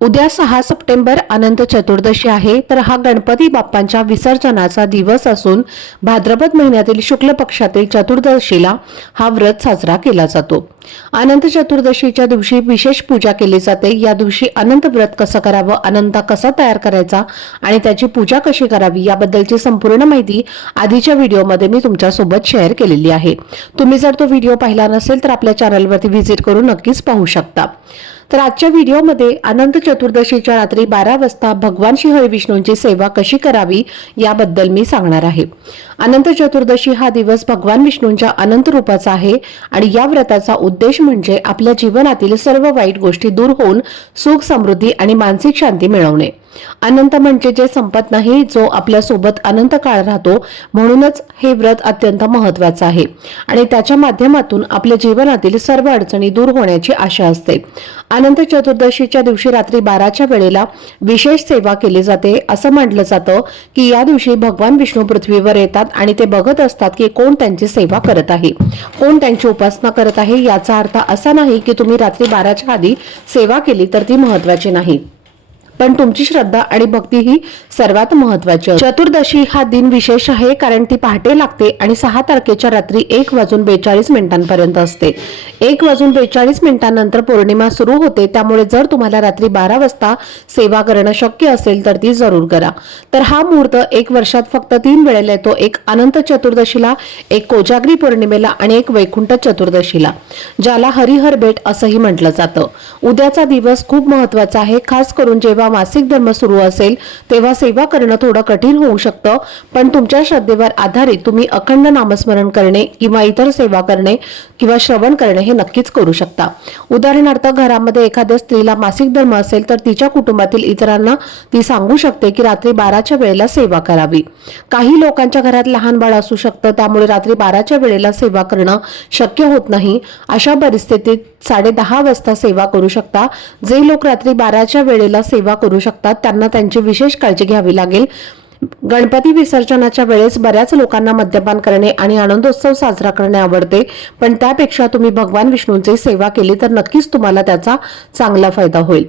उद्या सहा सप्टेंबर अनंत चतुर्दशी आहे तर हा गणपती बाप्पांच्या विसर्जनाचा दिवस असून भाद्रपद महिन्यातील शुक्ल पक्षातील चतुर्दशीला हा व्रत साजरा केला जातो. अनंत चतुर्दशीच्या दिवशी विशेष पूजा केली जाते. या दिवशी अनंत व्रत कसं करावं? अनंता कसा तयार करायचा? आणि त्याची पूजा कशी करावी? याबद्दलची संपूर्ण माहिती आधीच्या व्हिडिओमध्ये मी तुमच्यासोबत शेअर केलेली आहे. तुम्ही जर तो व्हिडिओ पाहिला नसेल तर आपल्या चॅनलवरती व्हिजिट करून नक्कीच पाहू शकता. तर आजच्या व्हिडिओमध्ये अनंत चतुर्दशीच्या रात्री बारा वाजता भगवान श्री हरिविष्णूंची सेवा कशी करावी याबद्दल मी सांगणार आहे. अनंत चतुर्दशी हा दिवस भगवान विष्णूंच्या अनंत रूपाचा आहे आणि या व्रताचा उद्देश म्हणजे आपल्या जीवनातील सर्व वाईट गोष्टी दूर होऊन सुख समृद्धी आणि मानसिक शांती मिळवणे. अनंत म्हणजे जे संपत नाही जो आपल्यासोबत अनंत काळ राहतो म्हणूनच हे व्रत अत्यंत महत्वाचं आहे. आणि त्याच्या माध्यमातून आपल्या जीवनातील सर्व अडचणी दूर होण्याची आशा असते. अनंत चतुर्दशीच्या दिवशी रात्री बाराच्या वेळेला विशेष सेवा केली जाते असं म्हटलं जातं की या दिवशी भगवान विष्णू पृथ्वीवर येतात आणि ते बघत असतात की कोण त्यांची सेवा करत आहे. कोण त्यांची उपासना करत आहे याचा अर्थ असा नाही की तुम्ही रात्री बाराच्या आधी सेवा केली तर ती महत्वाची नाही. पण तुमची श्रद्धा आणि भक्ती ही सर्वात महत्वाची चतुर्दशी हा दिन विशेष आहे कारण ती पहाटे लागते आणि सहा तारखेच्या रात्री एक वाजून बेचाळीस मिनिटांपर्यंत असते. एक वाजून बेचाळीस मिनिटांनंतर पौर्णिमा सुरू होते त्यामुळे जर तुम्हाला रात्री बारा वाजता सेवा करणं शक्य असेल तर ती जरूर करा. तर हा मुहूर्त एक वर्षात फक्त तीन वेळेला येतो एक अनंत चतुर्दशीला एक कोजागरी पौर्णिमेला आणि एक वैकुंठ चतुर्दशीला ज्याला हरिहर भेट असंही म्हटलं जातं. उद्याचा दिवस खूप महत्त्वाचा आहे खास करून जेव्हा मासिक धर्म सुरू असेल तेव्हा सेवा करणं थोडं कठीण होऊ शकतं. पण तुमच्या श्रद्धेवर आधारित तुम्ही अखंड नामस्मरण करणे किंवा इतर सेवा करणे किंवा श्रवण करणे हे नक्कीच करू शकता. उदाहरणार्थ घरामध्ये एखाद्या स्त्रीला मासिक धर्म असेल तर तिच्या कुटुंबातील इतरांना ती सांगू शकते की रात्री बाराच्या वेळेला सेवा करावी. काही लोकांच्या घरात लहान बाळ असू शकतं त्यामुळे रात्री बाराच्या वेळेला सेवा करणं शक्य होत नाही. अशा परिस्थितीत साडे दहा वाजता सेवा करू शकता. जे लोक रात्री बाराच्या वेळेला सेवा करू शकतात. त्यांना त्यांची विशेष काळजी घ्यावी लागेल. गणपती विसर्जनाच्या वेळेस बऱ्याच लोकांना मद्यपान करणे आणि आनंदोत्सव साजरा करणे आवडते. पण त्यापेक्षा तुम्ही भगवान विष्णूंची सेवा केली तर नक्कीच तुम्हाला त्याचा चांगला फायदा होईल.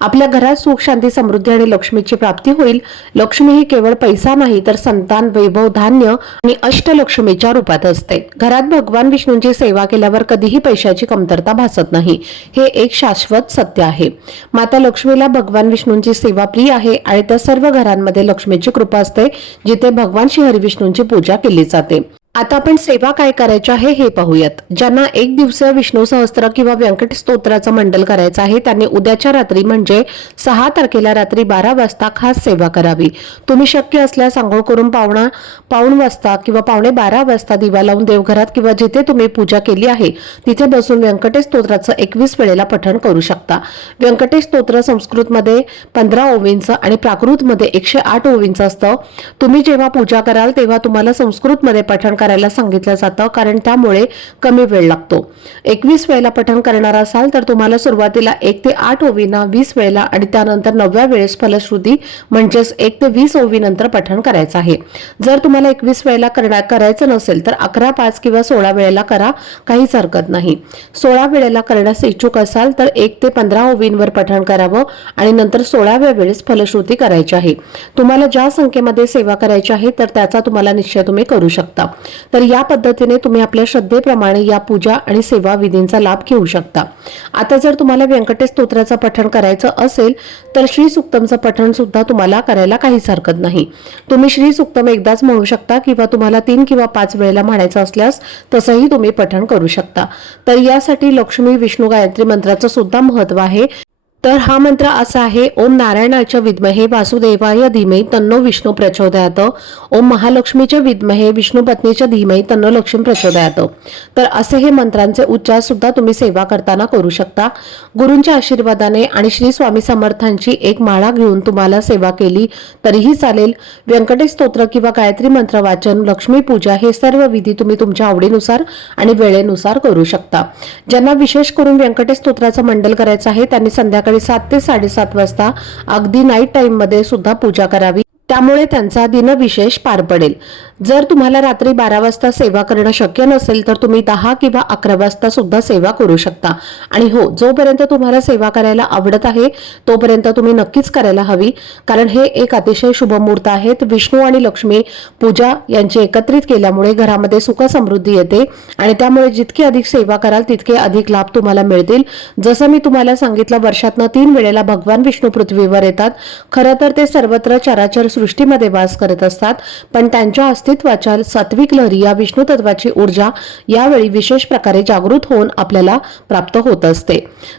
आपल्या घरात सुख शांती समृद्धी आणि लक्ष्मीची प्राप्ती होईल. लक्ष्मी ही केवळ पैसा नाही तर संतान वैभव धान्य आणि अष्टलक्ष्मीच्या रूपात असते. घरात भगवान विष्णूंची सेवा केल्यावर कधीही पैशाची कमतरता भासत नाही. हे एक शाश्वत सत्य आहे. माता लक्ष्मीला भगवान विष्णूंची सेवा प्रिय आहे आणि त्या सर्व घरांमध्ये लक्ष्मीची कृपा असते जिथे भगवान श्री हरिविष्णूंची पूजा केली जाते. आता आपण सेवा काय करायची आहे हे पाहूयात. ज्यांना एक दिवसीय विष्णू सहस्त्र किंवा व्यंकट स्तोत्राचं मंडल करायचं आहे त्यांनी उद्याच्या रात्री म्हणजे सहा तारखेला रात्री बारा वाजता खास सेवा करावी. तुम्ही शक्य असल्यास आंघोळ करून पावणा पाऊण वाजता किंवा पावणे बारा वाजता दिवा लावून देवघरात किंवा जिथे तुम्ही पूजा केली आहे तिथे बसून व्यंकटेश स्तोत्राचं एकवीस वेळेला पठण करू शकता. व्यंकटेश स्तोत्र संस्कृतमध्ये पंधरा ओवींचं आणि प्राकृतमध्ये एकशे आठ ओवींचं असतं. तुम्ही जेव्हा पूजा कराल तेव्हा तुम्हाला संस्कृतमध्ये पठण करायला सांगितलं जातं कारण त्यामुळे कमी वेळ लागतो. एकवीस वेळेला पठण करणार असाल तर तुम्हाला सुरुवातीला एक ते आठ ओवींना वीस वेळेला आणि त्यानंतर नवव्या वेळेस फलश्रुती म्हणजेच एक ते वीस ओवीनंतर पठण करायचं आहे. जर तुम्हाला एकवीस वेळेला करायचं नसेल तर अकरा पाच किंवा सोळा वेळेला करा काहीच हरकत नाही. सोळा वेळेला करण्यास इच्छुक असाल तर एक ते पंधरा ओवींवर पठण करावं आणि नंतर सोळाव्या वेळेस फलश्रुती करायची आहे. तुम्हाला ज्या संख्येमध्ये सेवा करायची आहे तर त्याचा तुम्हाला निश्चय तुम्ही करू शकता. तर या पद्धतीने तुम्ही आपल्या श्रद्धेप्रमाणे या पूजा आणि सेवा विधींचा लाभ घेऊ शकता. आता जर तुम्हाला व्यंकटेश स्तोत्राचं पठण करायचं असेल तर श्री सुक्तमचं पठण सुद्धा तुम्हाला करायला काहीच हरकत नाही. तुम्ही श्री सुक्तम एकदाच म्हणू शकता किंवा तुम्हाला तीन किंवा पाच वेळेला म्हणायचं असल्यास तसंही तुम्ही पठण करू शकता. तर यासाठी लक्ष्मी विष्णू गायत्री मंत्राचं सुद्धा महत्त्व आहे. तर हा मंत्र असा आहे ओम नारायणाच्या विद्महे वासुदेवाय धीमे तन्नो विष्णू प्रचोदयात. ओम महालक्ष्मीच्या विद्महे विष्णू पत्नीच्या धीमे तन्नो लक्ष्मी प्रचोदयात. तर असे हे मंत्रांचे उच्चार सुद्धा तुम्ही सेवा करताना करू शकता. गुरूंच्या आशीर्वादाने आणि श्री स्वामी समर्थांची एक माळा घेऊन तुम्हाला सेवा केली तरीही चालेल. व्यंकटेश स्तोत्र किंवा गायत्री मंत्र वाचन लक्ष्मी पूजा हे सर्व विधी तुम्ही तुमच्या आवडीनुसार आणि वेळेनुसार करू शकता. ज्यांना विशेष करून व्यंकटेश स्तोत्राचं मंडल करायचं आहे त्यांनी संध्याकाळी सात ते साडेसात वाजता अगदी नाईट टाइममध्ये सुद्धा पूजा करावी. त्यामुळे त्यांचा दिनविशेष पार पडेल. जर तुम्हाला रात्री बारा वाजता सेवा करणं शक्य नसेल तर तुम्ही दहा किंवा अकरा वाजता सुद्धा सेवा करू शकता. आणि हो जोपर्यंत तुम्हाला सेवा करायला आवडत आहे तोपर्यंत तुम्ही नक्कीच करायला हवी. कारण हे एक अतिशय शुभ मुहूर्त आहेत. विष्णू आणि लक्ष्मी पूजा यांची एकत्रित केल्यामुळे घरामध्ये सुख समृद्धी येते. आणि त्यामुळे जितकी अधिक सेवा कराल तितके अधिक लाभ तुम्हाला मिळतील. जसं मी तुम्हाला सांगितलं वर्षातनं तीन वेळेला भगवान विष्णू पृथ्वीवर येतात. खरं तर ते सर्वत्र चराचर सृष्टीमध्ये वास करत असतात. पण त्यांच्या अस्तित्वाच्या सात्विक लहरी या विष्णू तत्वाची ऊर्जा यावेळी विशेष प्रकारे जागृत होऊन आपल्याला प्राप्त होत असते.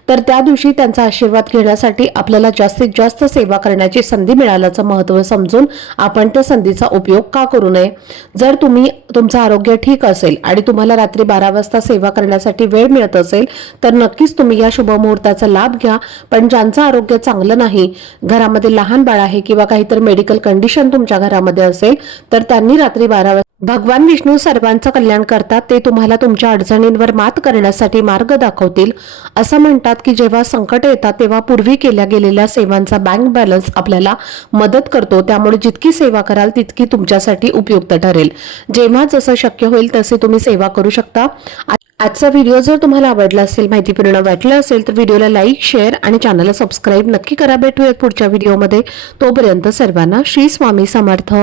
तर त्या दिवशी त्यांचा आशीर्वाद घेण्यासाठी आपल्याला जास्तीत जास्त सेवा करण्याची संधी मिळाल्याचं महत्त्व समजून आपण त्या संधीचा उपयोग का करू नये? जर तुम्ही तुमचं आरोग्य ठीक असेल आणि तुम्हाला रात्री बारा वाजता सेवा करण्यासाठी वेळ मिळत असेल तर नक्कीच तुम्ही या शुभ मुहूर्ताचा लाभ घ्या. पण ज्यांचं आरोग्य चांगलं नाही घरामध्ये लहान बाळ आहे किंवा काहीतरी मेडिकल कंडिशन तुमच्या घरामध्ये असेल तर त्यांनी रात्री बारा वाजता भगवान विष्णू सर्वांचं कल्याण करतात ते तुम्हाला तुमच्या अडचणींवर मात करण्यासाठी मार्ग दाखवतील असं म्हणतात की जेव्हा संकट येतात तेव्हा पूर्वी केल्या गेलेल्या सेवांचा बँक बॅलन्स आपल्याला मदत करतो. त्यामुळे जितकी सेवा कराल तितकी तुमच्यासाठी उपयुक्त ठरेल. जेव्हा जसं शक्य होईल तसे तुम्ही सेवा करू शकता. आजचा व्हिडिओ जर तुम्हाला आवडला असेल माहितीपूर्ण वाटलं असेल तर व्हिडिओला लाईक शेअर आणि चॅनलला सबस्क्राईब नक्की करा. भेटूयात पुढच्या व्हिडिओमध्ये तोपर्यंत सर्वांना श्री स्वामी समर्थ.